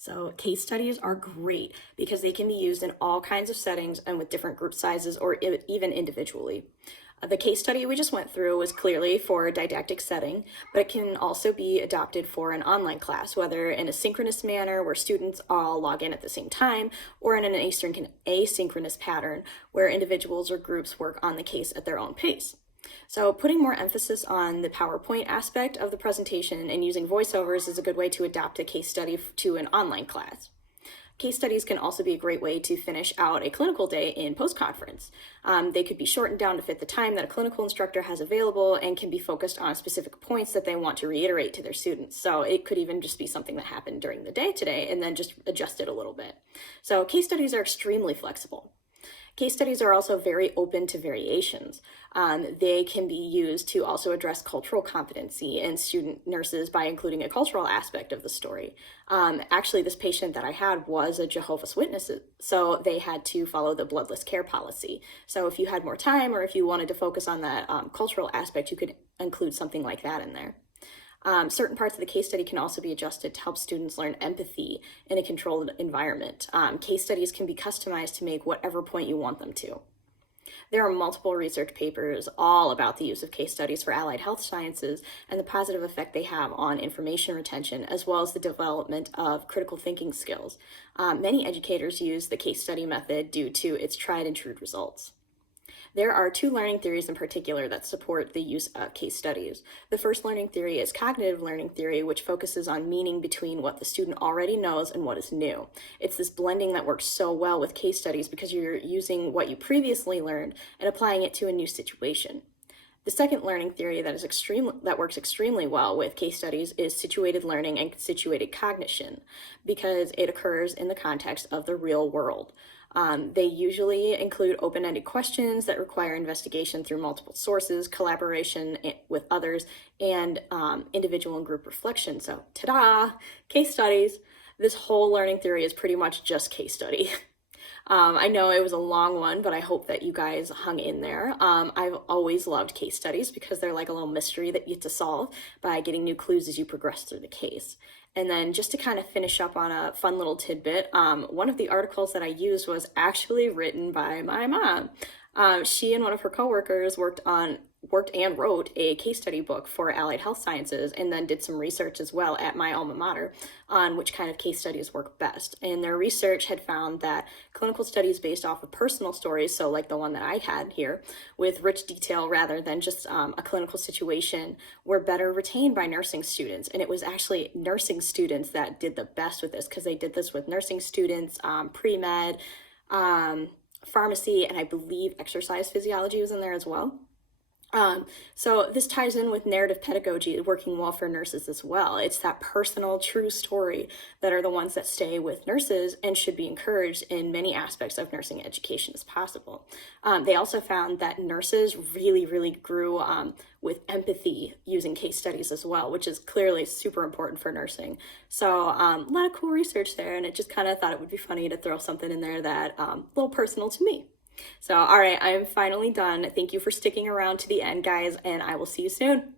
So case studies are great because they can be used in all kinds of settings and with different group sizes or even individually. The case study we just went through was clearly for a didactic setting, but it can also be adopted for an online class, whether in a synchronous manner where students all log in at the same time, or in an asynchronous pattern where individuals or groups work on the case at their own pace. So putting more emphasis on the PowerPoint aspect of the presentation and using voiceovers is a good way to adapt a case study to an online class. Case studies can also be a great way to finish out a clinical day in post-conference. They could be shortened down to fit the time that a clinical instructor has available and can be focused on specific points that they want to reiterate to their students. So it could even just be something that happened during the day today and then just adjust it a little bit. So case studies are extremely flexible. Case studies are also very open to variations. They can be used to also address cultural competency in student nurses by including a cultural aspect of the story. Actually, this patient that I had was a Jehovah's Witness, so they had to follow the bloodless care policy. So if you had more time or if you wanted to focus on that cultural aspect, you could include something like that in there. Certain parts of the case study can also be adjusted to help students learn empathy in a controlled environment. Case studies can be customized to make whatever point you want them to. There are multiple research papers all about the use of case studies for allied health sciences and the positive effect they have on information retention, as well as the development of critical thinking skills. Many educators use the case study method due to its tried and true results. There are two learning theories in particular that support the use of case studies. The first learning theory is cognitive learning theory, which focuses on meaning between what the student already knows and what is new. It's this blending that works so well with case studies because you're using what you previously learned and applying it to a new situation. The second learning theory that works extremely well with case studies is situated learning and situated cognition because it occurs in the context of the real world. They usually include open-ended questions that require investigation through multiple sources, collaboration with others, and individual and group reflection. So, ta-da, case studies. This whole learning theory is pretty much just case study. I know it was a long one, but I hope that you guys hung in there. I've always loved case studies because they're like a little mystery that you get to solve by getting new clues as you progress through the case. And then just to kind of finish up on a fun little tidbit, one of the articles that I used was actually written by my mom. She and one of her coworkers worked and wrote a case study book for allied health sciences and then did some research as well at my alma mater on which kind of case studies work best. And their research had found that clinical studies based off of personal stories, so like the one that I had here, with rich detail rather than just a clinical situation, were better retained by nursing students. And it was actually nursing students that did the best with this because they did this with nursing students, pre-med, pharmacy, and I believe exercise physiology was in there as well. So this ties in with narrative pedagogy working well for nurses as well. It's that personal, true story that are the ones that stay with nurses and should be encouraged in many aspects of nursing education as possible. They also found that nurses really grew with empathy using case studies as well, which is clearly super important for nursing. So a lot of cool research there, and it just kind of thought it would be funny to throw something in there that a little personal to me. So, all right, I am finally done. Thank you for sticking around to the end, guys, and I will see you soon.